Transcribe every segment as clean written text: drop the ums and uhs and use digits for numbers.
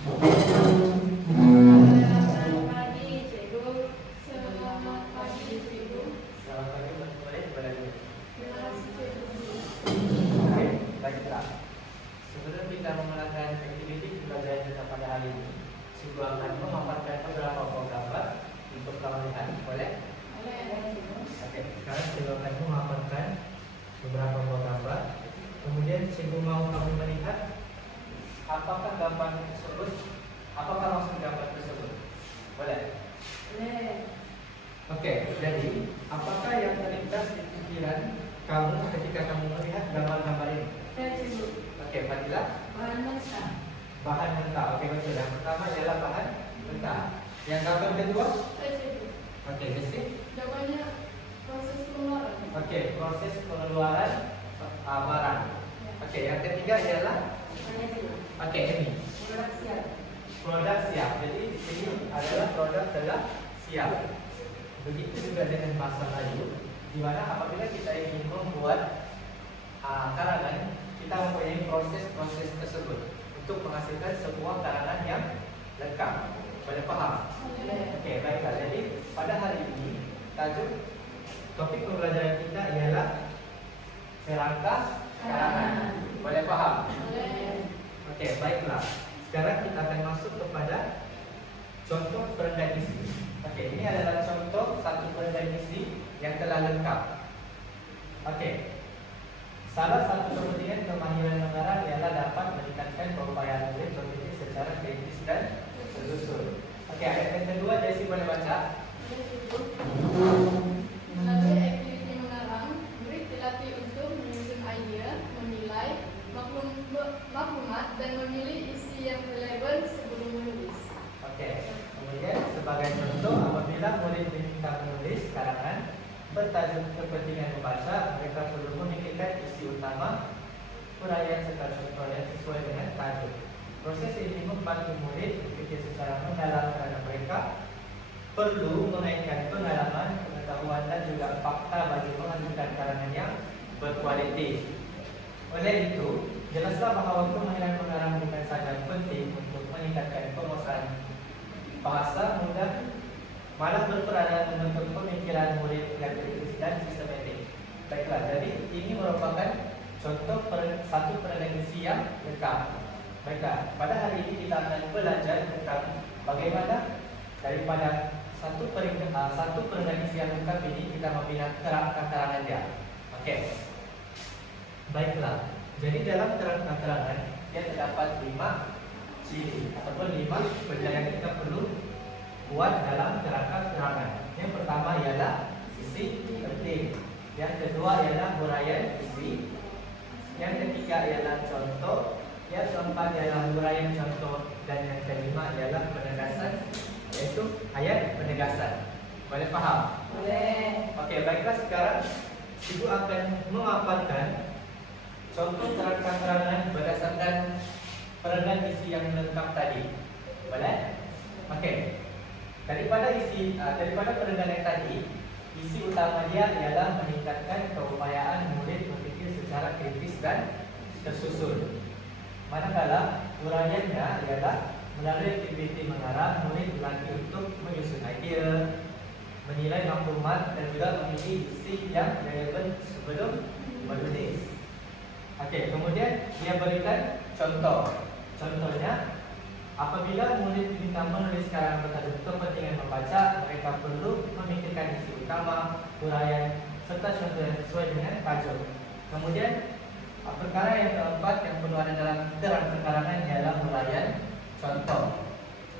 Selamat pagi, Cikgu. Selamat pagi, Cikgu. Selamat pagi murid-murid berada. Terima kasih, Cikgu. Oke, baiklah. Sebelum kita memulakan aktiviti pembelajaran kita pada hari ini, Cikgu akan memaparkan beberapa gambar untuk kamu lihat. Boleh? Oke, sekarang Cikgu akan memaparkan beberapa gambar. Kemudian Cikgu mau kamu melihat apakah gambar tersebut, apakah maksud gambar tersebut. Boleh? Oke, jadi apakah yang terlintas di pikiran kamu ketika kamu melihat gambar-gambar ini? Oke, Fadilah. Bahan mentah. Oke, betul. Yang pertama ialah bahan mentah. Yang gambar kedua? Oke, basic. Jawabannya proses pengeluaran. Oke, proses pengeluaran barang. Oke, yang ketiga ialah ini. Produk siap. Jadi di sini adalah produk telah siap. Begitu juga dengan bahasa Melayu, di mana apabila kita ingin membuat karangan, kita mempunyai proses-proses tersebut untuk menghasilkan sebuah karangan yang lengkap. Boleh faham? Oke, baiklah. Jadi pada hari ini tajuk topik pembelajaran kita ialah serangka karangan. Boleh faham? Oke, baiklah. Sekarang kita akan masuk kepada contoh perendah isi. Oke, ini adalah contoh satu perendah isi yang telah lengkap. Oke, salah satu kepentingan kemahiran mengarang ialah dapat meningkatkan keupayaan murid berpikir secara kritis dan tersusun. Oke, ayat yang kedua, Desi boleh baca. Melalui aktiviti mengarang, murid dilatih untuk menyusun idea, menilai maklumat, dan memilih isi yang relevan sebelum menulis. Oke, kemudian sebagai contoh, apabila murid diminta menulis karangan bertajuk kepentingan membaca, mereka perlu memikirkan isi utama, uraian serta contoh yang sesuai dengan tajuk. Proses ini membantu murid berpikir secara mendalam kerana mereka perlu mengaitkan pengalaman, pengetahuan dan juga fakta bagi menghasilkan karangan yang berkualiti. Oleh itu, jelaslah bahawa kemahiran mengarang bukan sahaja penting untuk meningkatkan penguasaan bahasa mudah, malah berperanan membentuk pemikiran murid yang kritis dan sistematik. Baiklah, jadi ini merupakan contoh satu prediksi yang lengkap. Baiklah, pada hari ini kita akan belajar tentang bagaimana daripada satu prediksi yang lengkap ini kita membina kerangka karangan dia. Okey. Baiklah, jadi dalam kerangka karangan dia terdapat 5 ciri ataupun 5 benda yang kita perlu buat dalam kerangka karangan. Yang pertama ialah sisi penting. Yang kedua ialah uraian isi. Yang ketiga ialah contoh. Yang keempat ialah uraian contoh. Dan yang kelima ialah penegasan, iaitu ayat penegasan. Boleh faham? Boleh. Okey, baiklah, sekarang Ibu akan memaparkan contoh kerangka karangan berdasarkan perendah isi yang lengkap tadi. Boleh? Okey. Daripada perendahan yang tadi, isi utama dia ialah meningkatkan keupayaan murid berfikir secara kritis dan tersusun. Manakala uraiannya ialah melalui aktiviti mengarang, murid dilatih untuk menyusun idea, menilai maklumat dan juga memilih isi yang relevan sebelum menulis. Okey, kemudian dia berikan contoh. Contohnya, apabila murid diminta menulis karangan bertajuk kepentingan membaca, mereka perlu memikirkan isi utama, uraian serta contoh yang sesuai dengan tajuk. Kemudian, perkara yang keempat yang perlu ada dalam kerangka karangan ialah uraian contoh,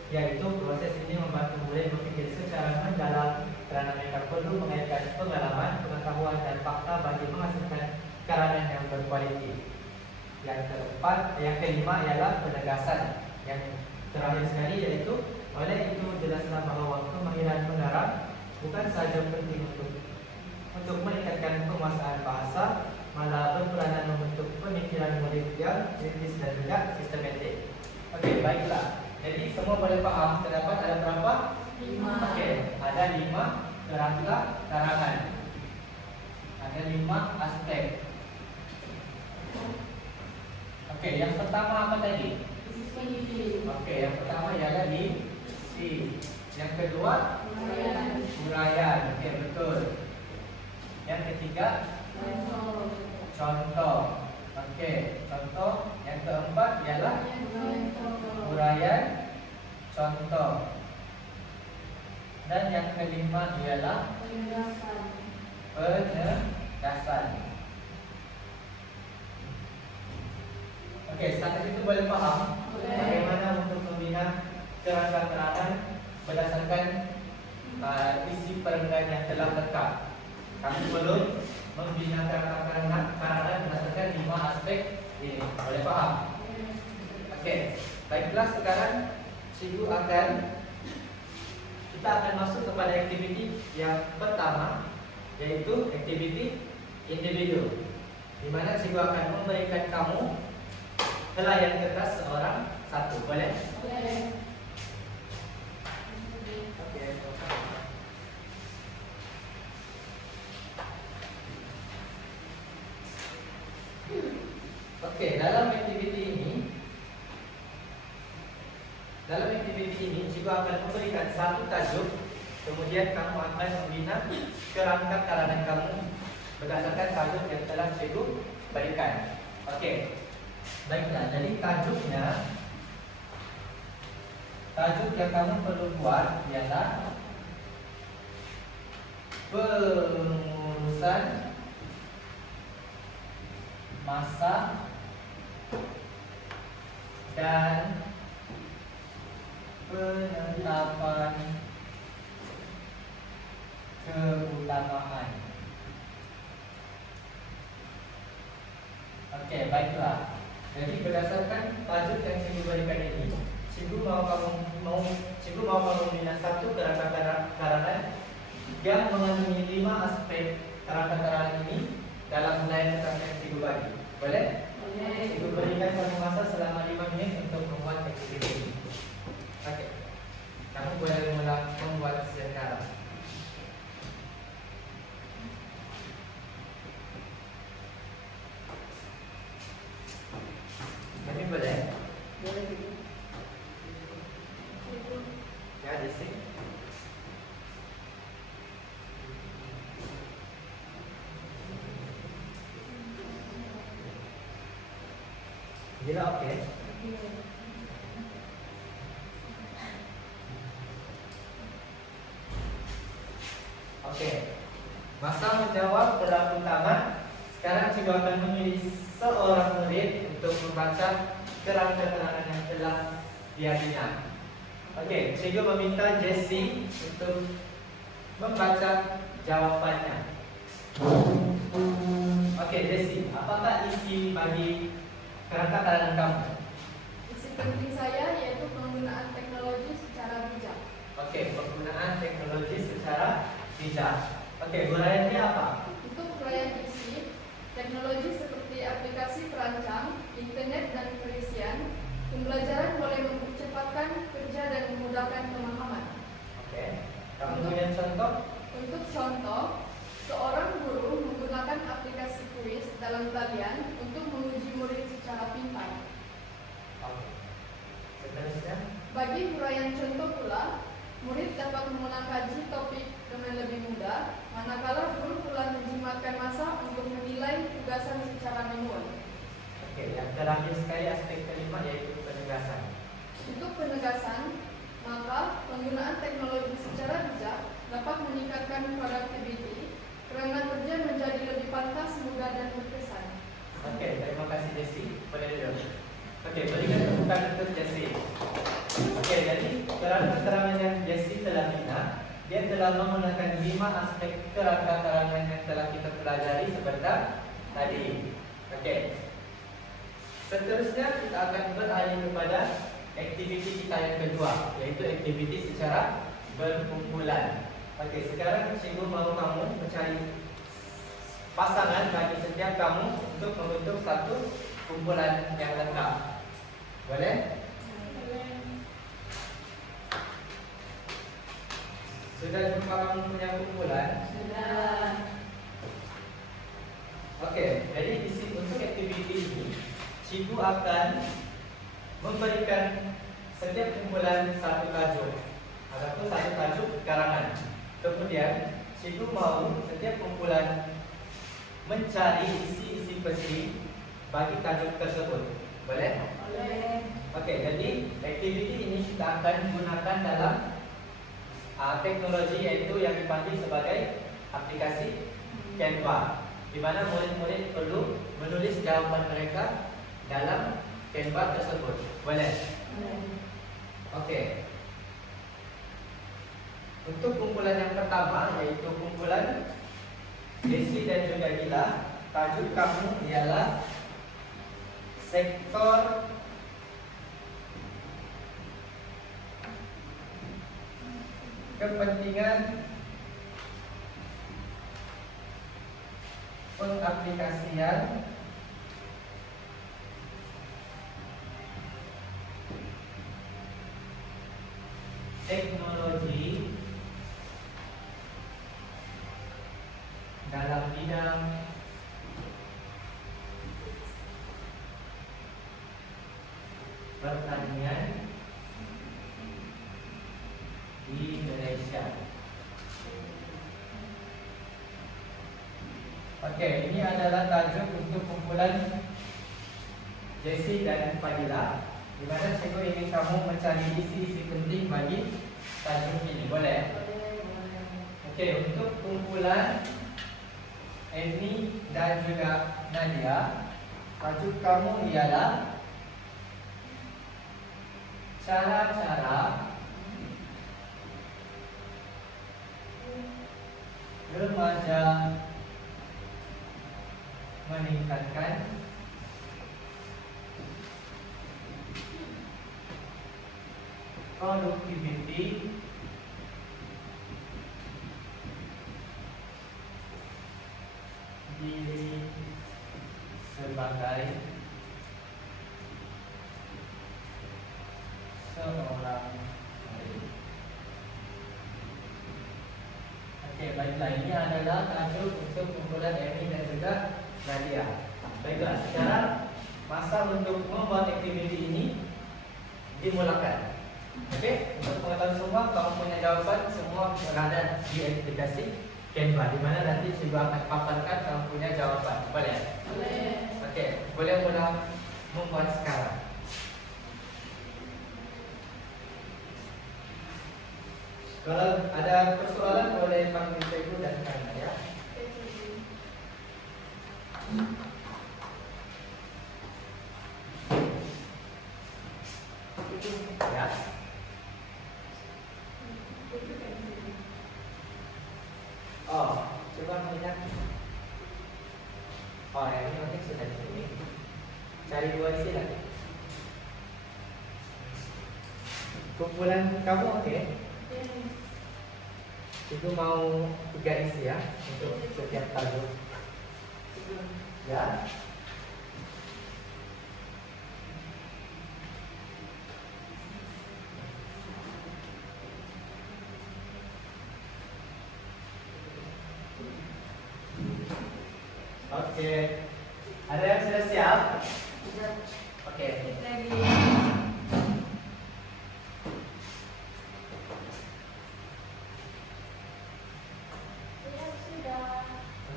iaitu proses ini membantu murid berfikir secara mendalam kerana mereka perlu mengaitkan pengalaman, pengetahuan dan fakta bagi menghasilkan karangan yang berkualiti. Yang kelima ialah penegasan. Yang terakhir sekali iaitu, oleh itu jelaslah bahawa kemahiran mengarang bukan sahaja penting untuk meningkatkan penguasaan bahasa, malah berperanan membentuk pemikiran murid yang kritis dan juga sistematik. Okey, baiklah. Jadi semua boleh faham terdapat ada berapa? 5. Okey, ada 5 kerangka karangan. Ada 5 aspek. Okey, yang pertama apa tadi? Oke, yang pertama ialah isi. Yang kedua uraian. Oke, betul. Yang ketiga contoh. Oke, contoh. Yang keempat ialah uraian contoh. Dan yang kelima ialah penegasan. Oke, sampai situ boleh paham bagaimana untuk membina kerangka-kerangan berdasarkan isi perenggan yang telah lengkap. Kami belum membina kerangka-kerangan berdasarkan 5 aspek ini. Boleh paham? Oke, baiklah, sekarang kita akan masuk kepada aktiviti yang pertama, yaitu aktiviti individu, di mana cikgu akan memberikan kamu helaian kertas seorang satu. Boleh? Oke. Oke, dalam aktiviti ini cikgu akan memberikan satu tajuk, kemudian kamu akan membina kerangka-kerangan kamu berdasarkan tajuk yang telah cikgu berikan. Oke, baiklah. Jadi tajuk yang kamu perlu buat ialah pengurusan masa dan penetapan keutamaan. Oke, baiklah. Jadi berdasarkan tajuk yang cikgu berikan ini, cikgu mau kamu membina satu kerangka-kerangan yang mengandungi 5 aspek kerangka-kerangan ini dalam helaian kertas yang cikgu bagi. Boleh? Cikgu berikan kamu masa selama 5 menit untuk membuat aktiviti ini. Oke, kamu boleh membuat sekarang. Kami boleh? Ya, Desi. Gila, oke. Oke, masa menjawab peran utama. Sekarang cikgu akan memilih seorang murid untuk membaca kerangka-kerangan yang telah dia bina. Oke, cikgu meminta Jessie untuk membaca jawabannya. Oke, Jessie, apakah isi bagi kerangka-kerangan kamu? Isi penting saya yaitu penggunaan teknologi secara bijak. Oke, penggunaan teknologi secara bijak. Oke, uraiannya apa? Untuk uraian isi, teknologi seperti aplikasi perancang, internet, dan perisian, pembelajaran boleh mempercepatkan kerja dan memudahkan pemahaman. Oke, kamu punya contoh? Untuk contoh, seorang guru menggunakan aplikasi kuis dalam talian untuk menguji murid secara pintar. Oke. Seterusnya? Bagi uraian contoh pula, murid dapat mengulang kaji topik dengan lebih mudah, manakala guru pula menjimatkan masa untuk menilai tugasan secara manual. Oke, yang terakhir sekali aspek kelima yaitu penegasan. Untuk penegasan, maka penggunaan teknologi secara bijak dapat meningkatkan produktiviti, kerana kerja menjadi lebih pantas, mudah, dan berkesan. Oke, terima kasih Jessie. Boleh duduk. Oke, berikan tepukan untuk Jessie. Oke, jadi keterangan yang Jessie telah bina, dia telah menggunakan 5 aspek kerangka-kerangan yang telah kita pelajari sebentar tadi. Oke. Seterusnya kita akan beralih kepada aktiviti kita yang kedua, yaitu aktiviti secara berkumpulan. Oke, sekarang cikgu mau kamu mencari pasangan bagi setiap kamu untuk membentuk satu kumpulan yang lengkap. Boleh? Sudah jumpa kamu punya kumpulan? Sudah. Oke, jadi untuk aktiviti ini cikgu akan memberikan setiap kumpulan satu tajuk ataupun satu tajuk karangan. Kemudian cikgu mau setiap kumpulan mencari isi-isi penting bagi tajuk tersebut. Boleh? Boleh. Okey, jadi aktiviti ini kita akan gunakan dalam teknologi yaitu yang dipanggil sebagai aplikasi Canva, di mana murid-murid perlu menulis jawapan mereka dalam Canva tersebut. Boleh? Okey. Untuk kumpulan yang pertama yaitu kumpulan Desi dan juga Gila, tajuk kamu ialah sektor kepentingan pengaplikasian teknologi dalam bidang pertanian di Indonesia. Okey, ini adalah tajuk untuk kumpulan Jessie dan Fadila, di mana cikgu ingin kamu mencari isi-isi penting bagi tajuk ini. Boleh? Okey, untuk kumpulan Amy dan juga Nadia, tajuk kamu ialah cara-cara remaja meningkatkan produktiviti diri sebagai seorang murid. Okey, baiklah, ini adalah tajuk untuk kumpulan Amy dan juga Nadia. Baiklah, sekarang masa untuk membuat aktiviti ini dimulakan. Okey, untuk pengetahuan semua, kamu punya jawapan semua berada di aplikasi Canva, di mana nanti cikgu akan paparkan kamu punya jawapan. Boleh? Boleh. Okey, boleh mula membuat sekarang. Kalau ada persoalan boleh panggil cikgu dan tanya ya. Ya. Oh, coba melihat. Oh, yang ini mungkin sudah di sini. Cari dua isi lagi. Kumpulan kamu okey? Cikgu mau 3 isi ya untuk setiap tajuk. Ya. Oke. Ada yang sudah siap? Sudah. Oke. Ready.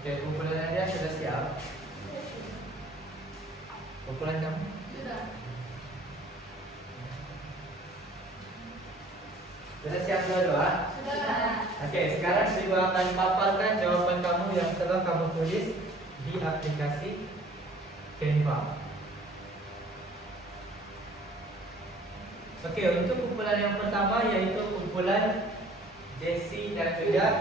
Oke, kumpulan Nadia sudah siap? Kumpulan kamu? Sudah. Sudah siap dua-dua? Sudah. Oke, sekarang cikgu akan paparkan jawaban kamu yang telah kamu tulis di aplikasi Canva. Oke, untuk kumpulan yang pertama yaitu kumpulan Jessie dan juga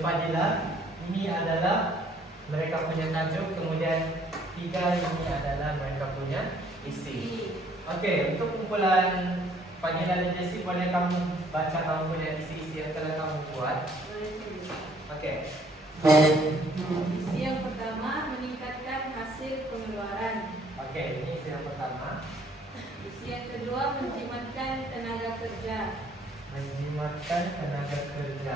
Fadila. Ini adalah mereka punya tajuk, kemudian 3 ini adalah mereka punya isi. Oke, untuk kumpulan Fadila dan Jessie, boleh kamu baca kamu punya isi-isi yang telah kamu buat? Oke. Isi yang pertama, meningkatkan hasil pengeluaran. Oke, ini isi yang pertama. Isi yang kedua, menjimatkan tenaga kerja. Menjimatkan tenaga kerja.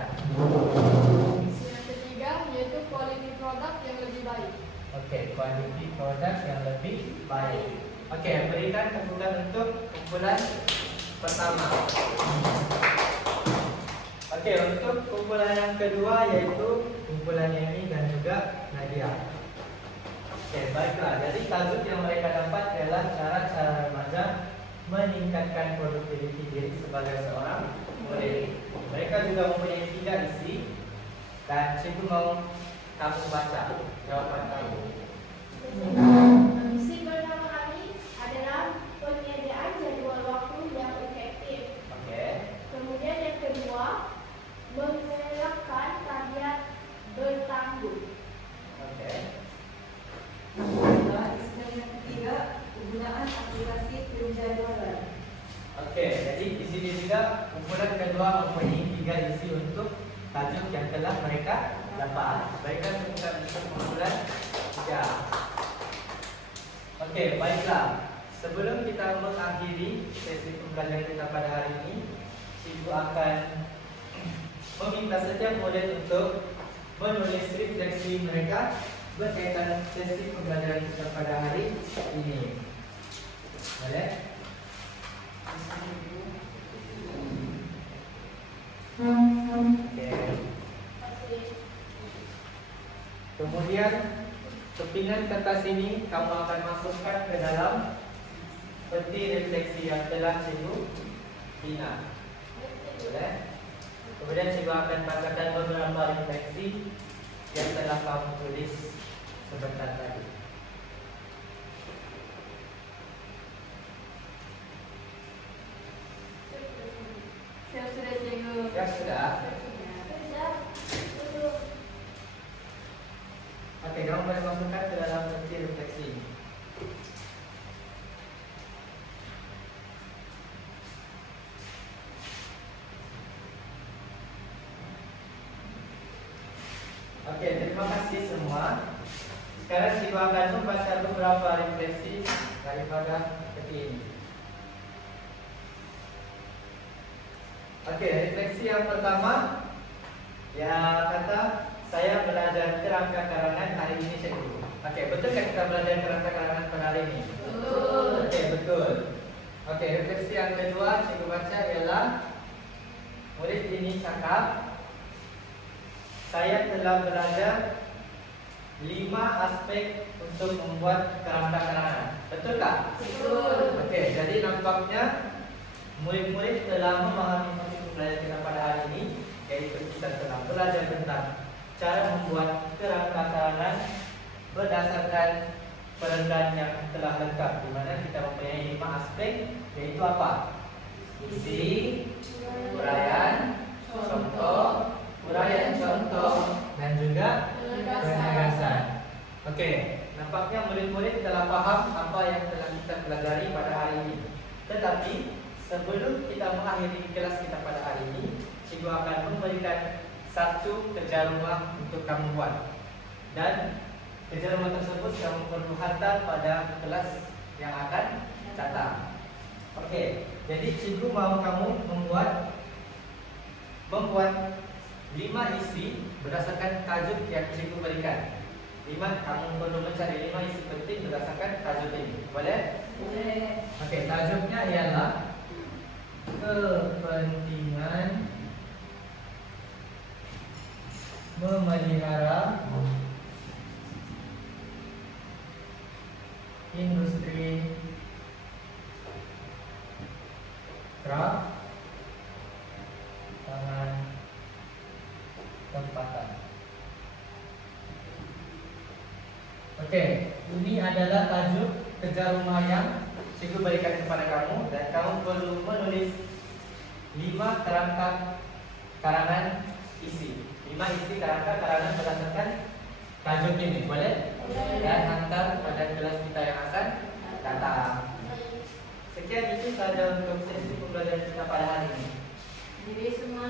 Isi yang ketiga, yaitu quality product yang lebih baik. Oke, quality product yang lebih baik. Oke, berikan kemudahan untuk kumpulan pertama. Oke, untuk kumpulan yang kedua yaitu kumpulan Yemi dan juga Nadia. Oke, baiklah. Jadi tajuk yang mereka dapat adalah cara-cara remaja meningkatkan produktiviti diri sebagai seorang murid. Mereka juga mempunyai 3 isi dan cikgu mau kamu baca jawaban kamu. Misi pertama kami adalah penyediaan jadwal waktu yang efektif. Oke. Kemudian yang kedua, mengelakkan target bertanggung. Oke. Istilah yang ketiga, penggunaan aplikasi penjadwalan. Oke, jadi di sini juga kumpulan kedua mempunyai 3 isi untuk tajuk yang telah mereka dapat. Baiklah, kita bisa kumpulan 3. Oke, baiklah. Sebelum kita mengakhiri sesi pembelajaran kita pada hari ini, cikgu akan meminta setiap murid untuk menulis refleksi mereka berkaitan sesi pembelajaran kita pada hari ini. Boleh? Oke. Kemudian kepingan kertas ini kamu akan masukkan ke dalam peti refleksi yang telah cikgu bina. Boleh? Kemudian cikgu akan bacakan beberapa refleksi yang telah kamu tulis sebentar tadi. Siap sudah cikgu. Siap sudah? Sudah. Oke, kamu boleh masukkan ke dalam peti refleksi ini. Oke, terima kasih semua. Sekarang cikgu akan membaca beberapa refleksi daripada peti ini. Oke, refleksi yang pertama ya kata saya belajar kerangka karangan hari ini cikgu. Oke, betul kan kita belajar kerangka karangan pada hari ini? Betul. Oke, betul. Oke, refleksi yang kedua cikgu baca ialah murid ini cakap saya telah belajar 5 aspek untuk membuat kerangka karangan. Betul tak? Betul. Oke, jadi nampaknya murid-murid telah memahami topik pembelajaran kita pada hari ini, yaitu kita telah belajar tentang cara membuat kerangka karangan berdasarkan perendahan yang telah lengkap, di mana kita mempunyai 5 aspek, yaitu apa? Isi, uraian, contoh, uraian contoh, dan juga penegasan. Oke, nampaknya murid-murid telah paham apa yang telah kita pelajari pada hari ini. Tetapi sebelum kita mengakhiri kelas kita pada hari ini, cikgu akan memberikan satu kerja rumah untuk kamu buat. Dan kerja rumah tersebut kamu perlu hantar pada kelas yang akan datang. Oke, jadi cikgu mau kamu membuat 5 isi berdasarkan tajuk yang cikgu berikan. 5, kamu perlu mencari 5 isi penting berdasarkan tajuk ini. Boleh? Boleh. Oke, tajuknya ialah kepentingan memelihara industri craft tangan tempatan. Oke, ini adalah tajuk kerja rumah yang cikgu berikan kepada kamu, dan kamu perlu menulis 5 kerangka karangan isi. 5 isi kerangka karangan berdasarkan tajuk ini. Boleh? Dan hantar pada kelas kita yang akan datang. Sekian itu saja untuk sesi pembelajaran kita pada hari ini. Jadi semua